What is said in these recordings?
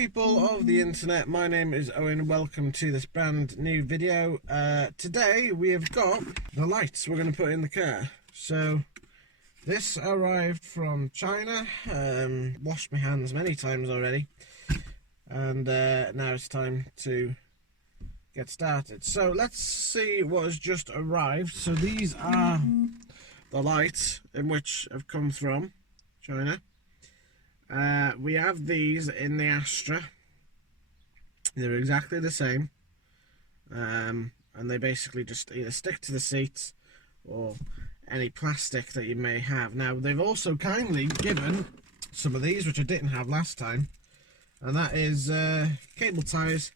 people of the internet, my name is Owen. Welcome to this brand new video. Today we have got the lights we're going to put in the car. So this arrived from China. Washed my hands many times already, and now it's time to get started. So let's see what has just arrived. So these are the lights in which have come from China. We have these in the Astra. They're exactly the same, and they basically just either stick to the seats or any plastic that you may have. Now they've also kindly given some of these which I didn't have last time, and that is cable ties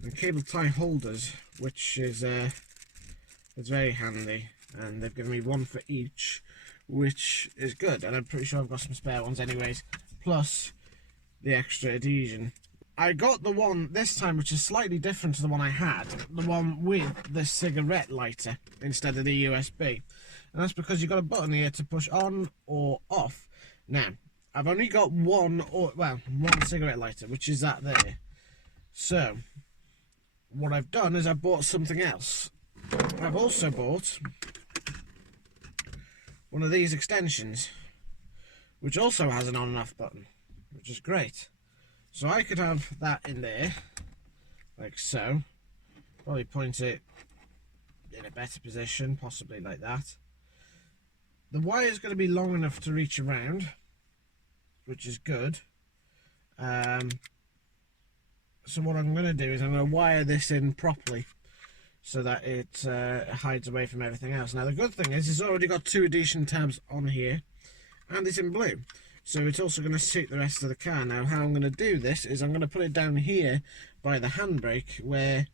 and cable tie holders, which is it's very handy, and they've given me one for each, which is good, and I'm pretty sure I've got some spare ones anyways, plus the extra adhesion. I got the one this time which is slightly different to the one I had, the one with the cigarette lighter instead of the USB, and that's because you've got a button here to push on or off. Now I've only got one cigarette lighter, which is that there. So what I've done is I've bought something else. I've also bought one of these extensions, which also has an on and off button, which is great. So I could have that in there, like so. Probably point it in a better position, possibly like that. The wire is going to be long enough to reach around, which is good. So what I'm going to do is I'm going to wire this in properly so that it hides away from everything else. Now the good thing is it's already got two adhesion tabs on here, and it's in blue, so it's also going to suit the rest of the car. Now how I'm going to do this is I'm going to put it down here by the handbrake, where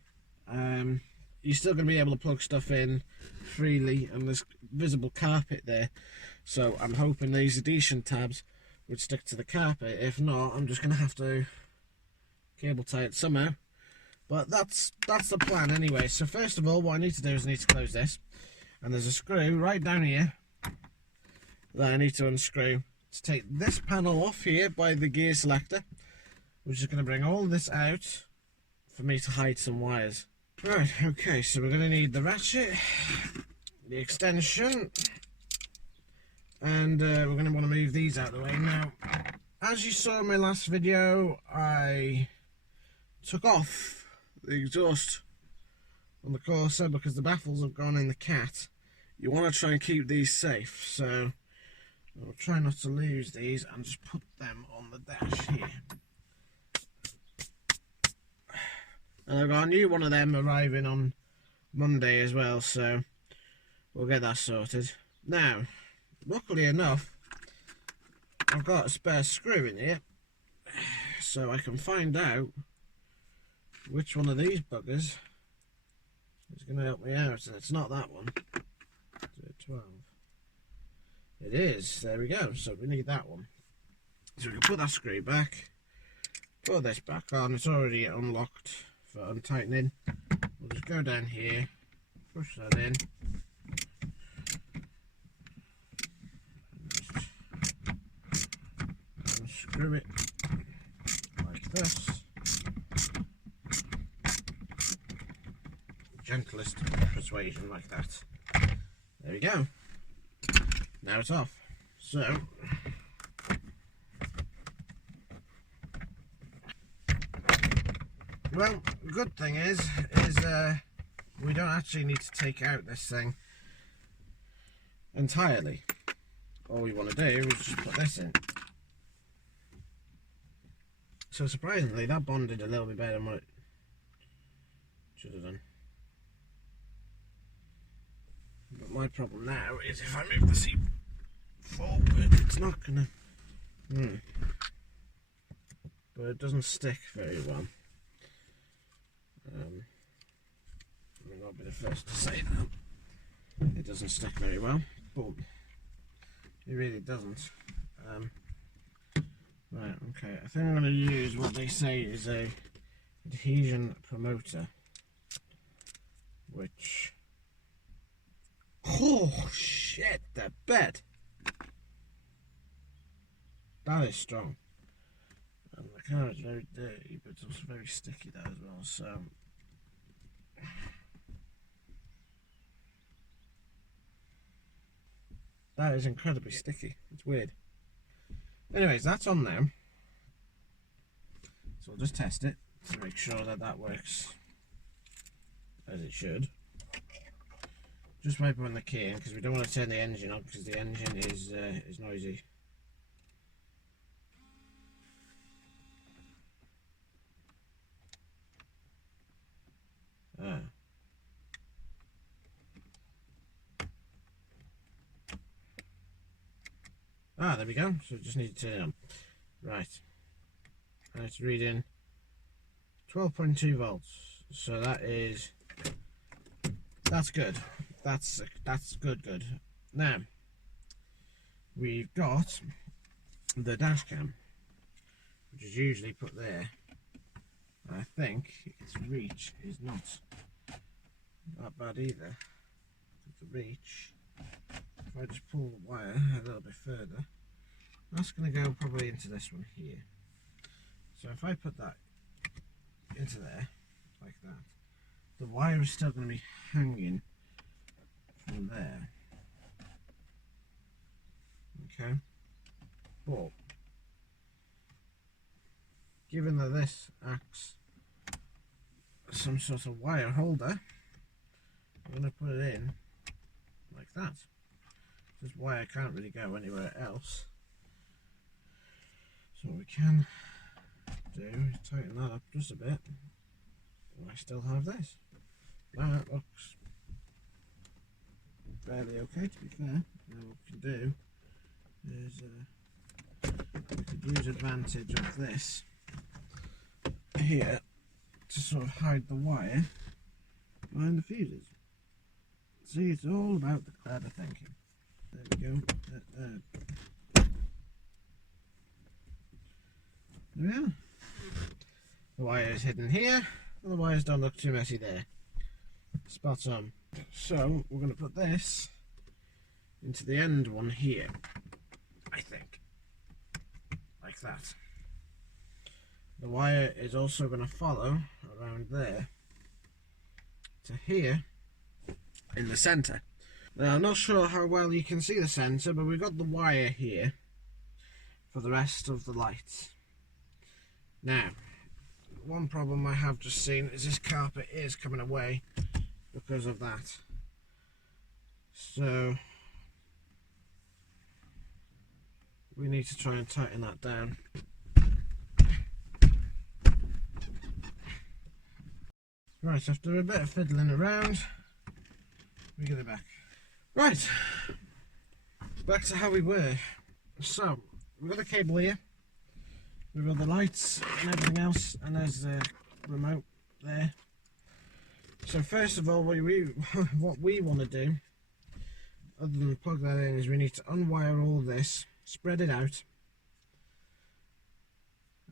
you're still going to be able to plug stuff in freely, and there's visible carpet there. So I'm hoping these adhesion tabs would stick to the carpet. If not, I'm just going to have to cable tie it somehow, but that's the plan anyway. So first of all, what I need to do is I need to close this, and there's a screw right down here that I need to unscrew to take this panel off here by the gear selector, which is going to bring all this out for me to hide some wires. Right, okay, so we're going to need the ratchet, the extension, and we're going to want to move these out of the way. Now, as you saw in my last video, I took off the exhaust on the Corsa because the baffles have gone in the Cat. You want to try and keep these safe, so I'll try not to lose these and just put them on the dash here. And I've got a new one of them arriving on Monday as well, so we'll get that sorted. Now, luckily enough, I've got a spare screw in here, so I can find out which one of these buggers is going to help me out, and it's not that one. 12. It is. There we go. So we need that one. So we can put that screw back, put this back on. It's already unlocked for untightening. We'll just go down here, push that in, just unscrew it like this. Gentlest persuasion like that. There we go. Now it's off. So well, the good thing is we don't actually need to take out this thing entirely. All we want to do is just put this in. So surprisingly, that bonded a little bit better than what it should have done. But my problem now is if I move the seat forward, it's not gonna. But it doesn't stick very well. I'll be the first to say that. It doesn't stick very well, but it really doesn't. Right, okay. I think I'm going to use what they say is a adhesion promoter, which. Oh shit, the bed. That is strong. And the The car is very dirty, but it's also very sticky there as well, so that is incredibly sticky. It's weird. Anyways, that's on now. So we'll just test it to make sure that that works as it should. Just wipe on the key in because we don't want to turn the engine on because the engine is noisy. There we go. So we just need to turn it on. Right. And it's reading 12.2 volts. So that's good. That's good. Now we've got the dash cam, which is usually put there. I think its reach is not that bad either. The reach, if I just pull the wire a little bit further, that's going to go probably into this one here. So if I put that into there like that, the wire is still going to be hanging from there. Okay, but given that this acts as some sort of wire holder, I'm going to put it in like that. This wire can't really go anywhere else. So what we can do is tighten that up just a bit. And I still have this. That looks fairly okay, to be fair. Now what we can do is we could use advantage of this here to sort of hide the wire behind the fuses. See, it's all about the clever thinking. There we go. There we are. The wire is hidden here, and the wires don't look too messy there. Spot on. So we're going to put this into the end one here, I think, like that. The wire is also going to follow around there to here in the centre. Now I'm not sure how well you can see the centre, but we've got the wire here for the rest of the lights. Now, one problem I have just seen is this carpet is coming away because of that. So we need to try and tighten that down. Right, after a bit of fiddling around, we get it back. Right, back to how we were. So, we've got a cable here, we've got the lights and everything else, and there's the remote there. So first of all, what we want to do, other than plug that in, is we need to unwire all this, spread it out,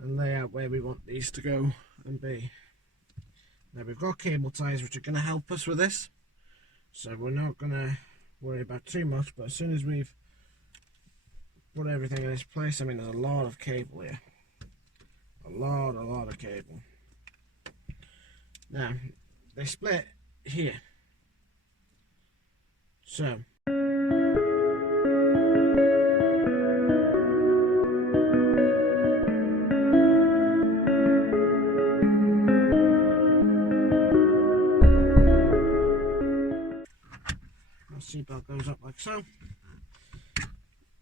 and lay out where we want these to go and be. Now we've got cable ties which are going to help us with this, so we're not going to worry about too much, but as soon as we've put everything in its place, I mean there's a lot of cable here, a lot of cable. Now they split here, so seatbelt goes up like so,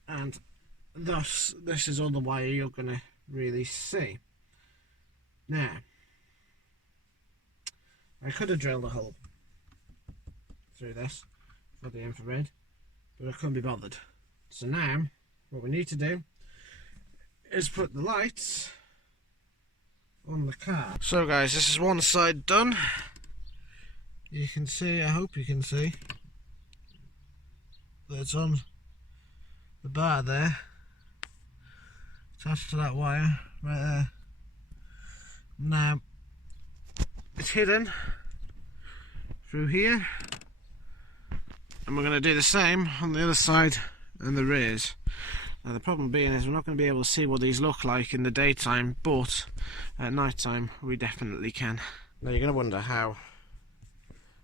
and thus this is all the wire you're going to really see. Now I could have drilled a hole through this for the infrared, but I couldn't be bothered. So now what we need to do is put the lights on the car. So guys, this is one side done. You can see, I hope you can see, that's on the bar there, attached to that wire right there. Now it's hidden through here, and we're going to do the same on the other side and the rears. Now the problem being is we're not going to be able to see what these look like in the daytime, but at night time we definitely can. Now you're going to wonder how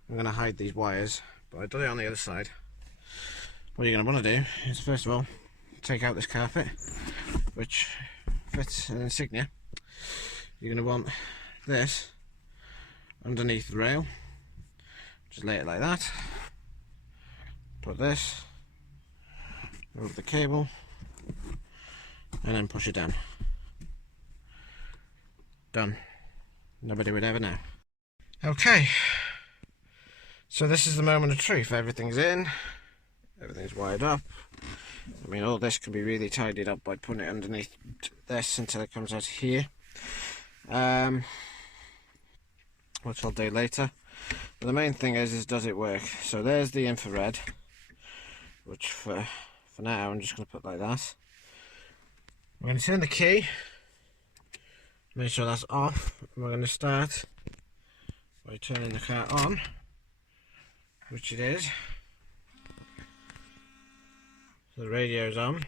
I'm going to hide these wires, but I've done it on the other side. What you're going to want to do is first of all take out this carpet, which fits an insignia. You're going to want this underneath the rail. Just lay it like that. Put this over the cable and then push it down. Done. Nobody would ever know. Okay, so this is the moment of truth. Everything's in, everything's wired up. I mean, all this can be really tidied up by putting it underneath this until it comes out here, which I'll do later. But the main thing is does it work? So there's the infrared, which for now I'm just going to put like that. We're going to turn the key, make sure that's off, and we're going to start by turning the car on, which it is. So the radio's on. I'm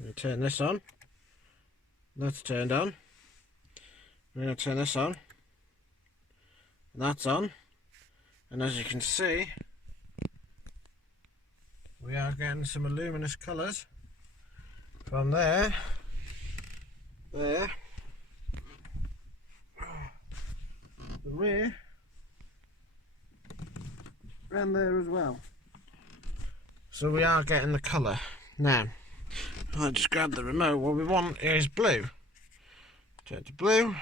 going to turn this on. That's turned on. We're going to turn this on. That's on. And as you can see, we are getting some luminous colours from there, the rear, and there as well. So we are getting the colour. Now, I'll just grab the remote. What we want is blue. Turn to blue,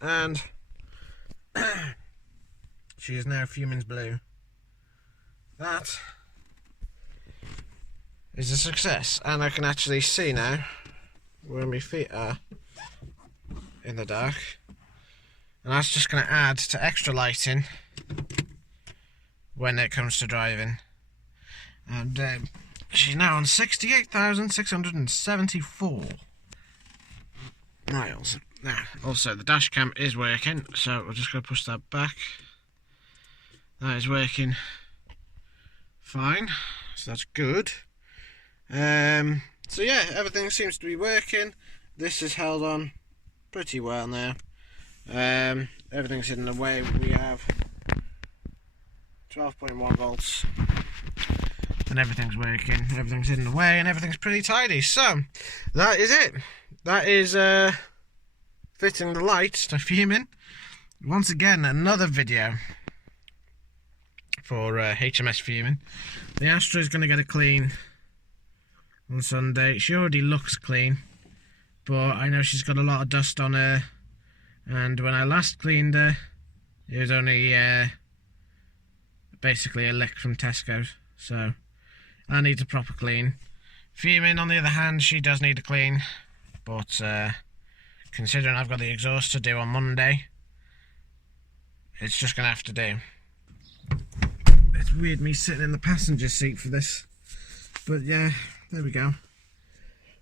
and she is now Fuming's blue. That is a success, and I can actually see now where my feet are in the dark, and that's just going to add to extra lighting when it comes to driving. And she's now on 68,674 miles. Now, also the dash cam is working, so we're just going to push that back. That is working fine, so that's good. So yeah, everything seems to be working. This is held on pretty well now. Everything's hidden away. We have 12.1 volts and everything's working, everything's hidden away, and everything's pretty tidy. So that is it. That is fitting the lights to Fuming. Once again, another video for HMS Fuming. The Astra is going to get a clean on Sunday. She already looks clean, but I know she's got a lot of dust on her, and when I last cleaned her it was only basically a lick from Tesco's, so I need a proper clean. Fuming, on the other hand, she does need a clean, but considering I've got the exhaust to do on Monday, it's just going to have to do. It's weird me sitting in the passenger seat for this, but yeah, there we go.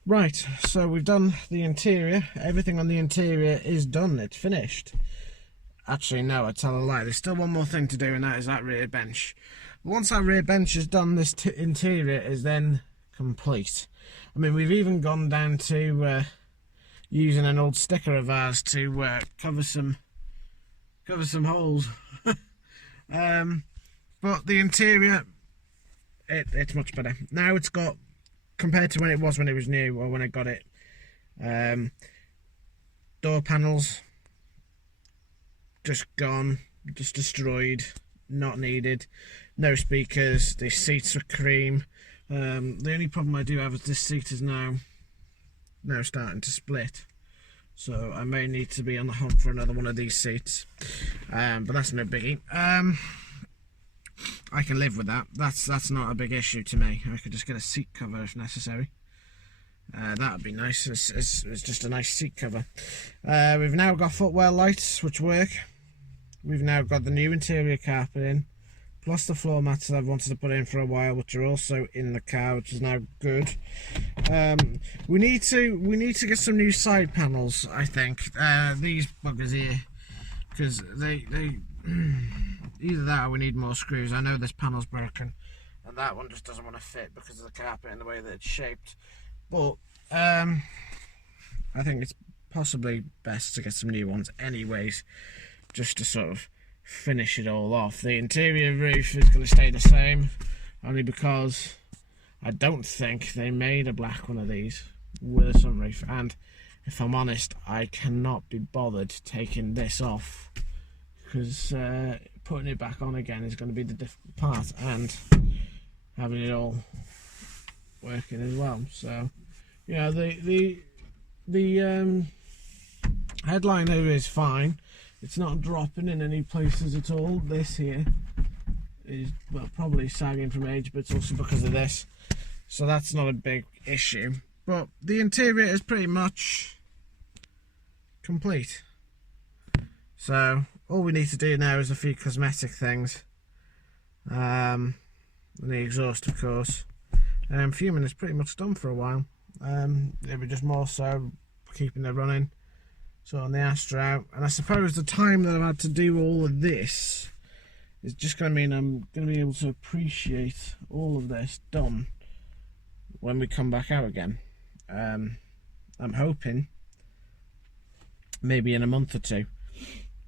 Right, so we've done the interior. Everything on the interior is done, it's finished. Actually, no, I tell a lie. There's still one more thing to do, and that is that rear bench. Once that rear bench is done, this interior is then complete. I mean, we've even gone down to using an old sticker of ours to cover some holes. But the interior, it's much better. Now it's got, compared to when it was new, or when I got it, door panels, just gone, just destroyed, not needed. No speakers, the seats are cream. The only problem I do have is this seat is now starting to split. So I may need to be on the hunt for another one of these seats. But that's no biggie. I can live with that. That's not a big issue to me. I could just get a seat cover if necessary. That would be nice. It's just a nice seat cover. We've now got footwell lights which work. We've now got the new interior carpet in, plus the floor mats that I've wanted to put in for a while, which are also in the car, which is now good. We need to get some new side panels, I think. These buggers here, because they either that or we need more screws. I know this panel's broken, and that one just doesn't want to fit because of the carpet and the way that it's shaped. But I think it's possibly best to get some new ones anyways, just to sort of finish it all off. The interior roof is going to stay the same, only because I don't think they made a black one of these with a sunroof, and if I'm honest, I cannot be bothered taking this off, because putting it back on again is going to be the difficult part, and having it all working as well. So, you know, the headliner is fine. It's not dropping in any places at all. This here is, well, probably sagging from age, but it's also because of this. So that's not a big issue. But the interior is pretty much complete. So all we need to do now is a few cosmetic things. And the exhaust, of course. Fuming is pretty much done for a while. It was just more so keeping it running, sorting the Astra out, and I suppose the time that I've had to do all of this is just going to mean I'm going to be able to appreciate all of this done when we come back out again. I'm hoping maybe in a month or two,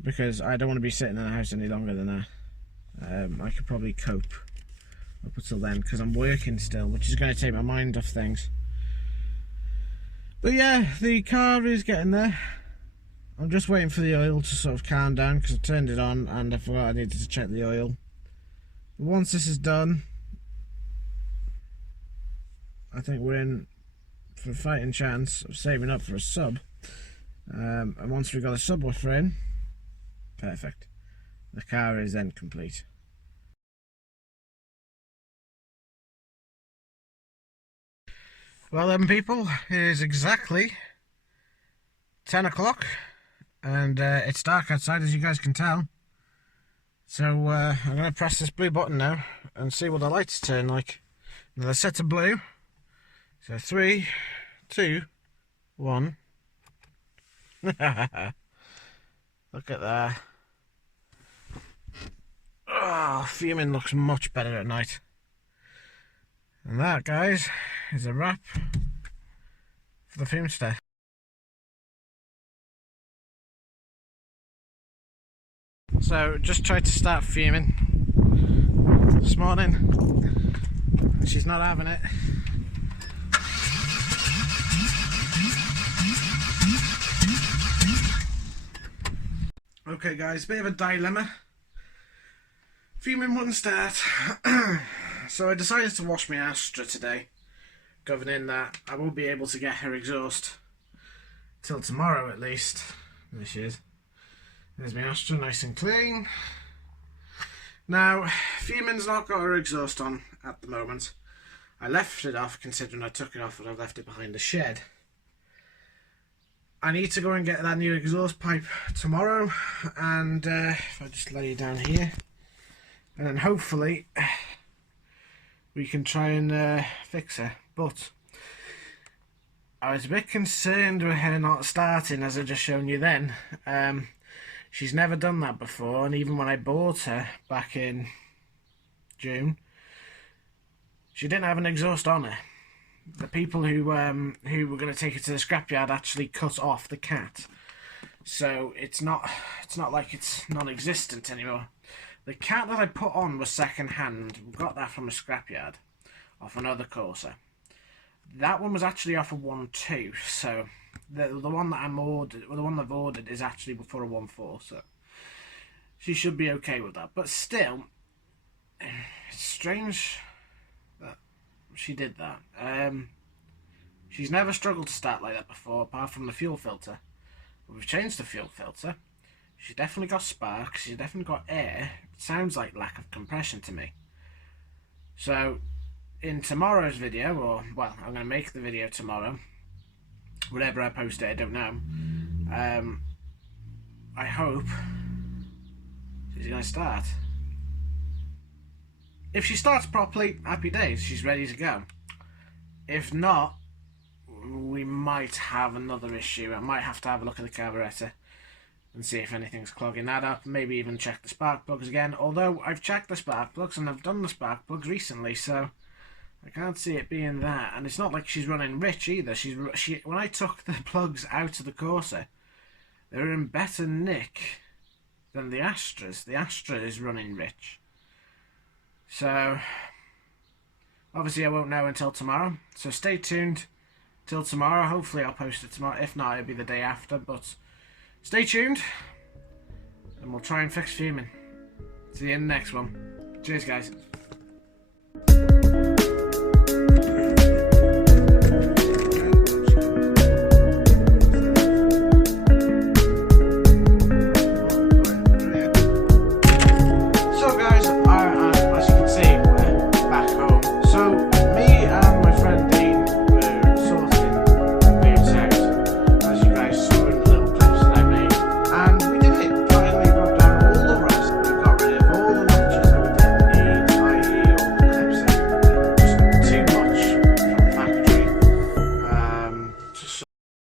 because I don't want to be sitting in the house any longer than that. I could probably cope up until then, because I'm working still, which is going to take my mind off things. But yeah, the car is getting there. I'm just waiting for the oil to sort of calm down, because I turned it on and I forgot I needed to check the oil. But once this is done, I think we're in for a fighting chance of saving up for a sub. And once we've got a subwoofer in, perfect. The car is then complete. Well then, people, it is exactly 10 o'clock and it's dark outside, as you guys can tell. So I'm going to press this blue button now and see what the lights turn like. Now they're set to blue. So 3, 2, 1. Look at that. Oh, fuming looks much better at night. And that, guys, is a wrap for the Fumester. So, just tried to start fuming this morning. She's not having it. Okay, guys, bit of a dilemma. Fuming wouldn't start. So I decided to wash my Astra today, governing that I won't be able to get her exhaust till tomorrow at least. There she is. There's my Astra, nice and clean. Now, fuming's not got her exhaust on at the moment. I left it off, considering I took it off and I've left it behind the shed. I need to go and get that new exhaust pipe tomorrow, and if I just lay it down here, and then hopefully we can try and fix her. But I was a bit concerned with her not starting, as I just shown you then. She's never done that before, and even when I bought her back in June, she didn't have an exhaust on her. The people who were going to take it to the scrapyard actually cut off the cat, so it's not like it's non-existent anymore. The cat that I put on was second hand. We got that from a scrapyard, off another Corsa. That one was actually off a 1.2, so the one that the one I've ordered is actually before a 1.4, so she should be okay with that. But still, it's strange that she did that. She's never struggled to start like that before, apart from the fuel filter. But we've changed the fuel filter. She's definitely got sparks, she's definitely got air. It sounds like lack of compression to me. So, in tomorrow's video, or, well, I'm going to make the video tomorrow. Whatever I post it, I don't know. I hope she's going to start. If she starts properly, happy days, she's ready to go. If not, we might have another issue. I might have to have a look at the carburetor and see if anything's clogging that up. Maybe even check the spark plugs again. Although I've checked the spark plugs and I've done the spark plugs recently, so I can't see it being that, and it's not like she's running rich either. When I took the plugs out of the Corsa, they were in better nick than the Astras. The Astra is running rich. So, obviously I won't know until tomorrow. So stay tuned till tomorrow. Hopefully I'll post it tomorrow. If not, it'll be the day after. But stay tuned, and we'll try and fix fuming. See you in the next one. Cheers, guys.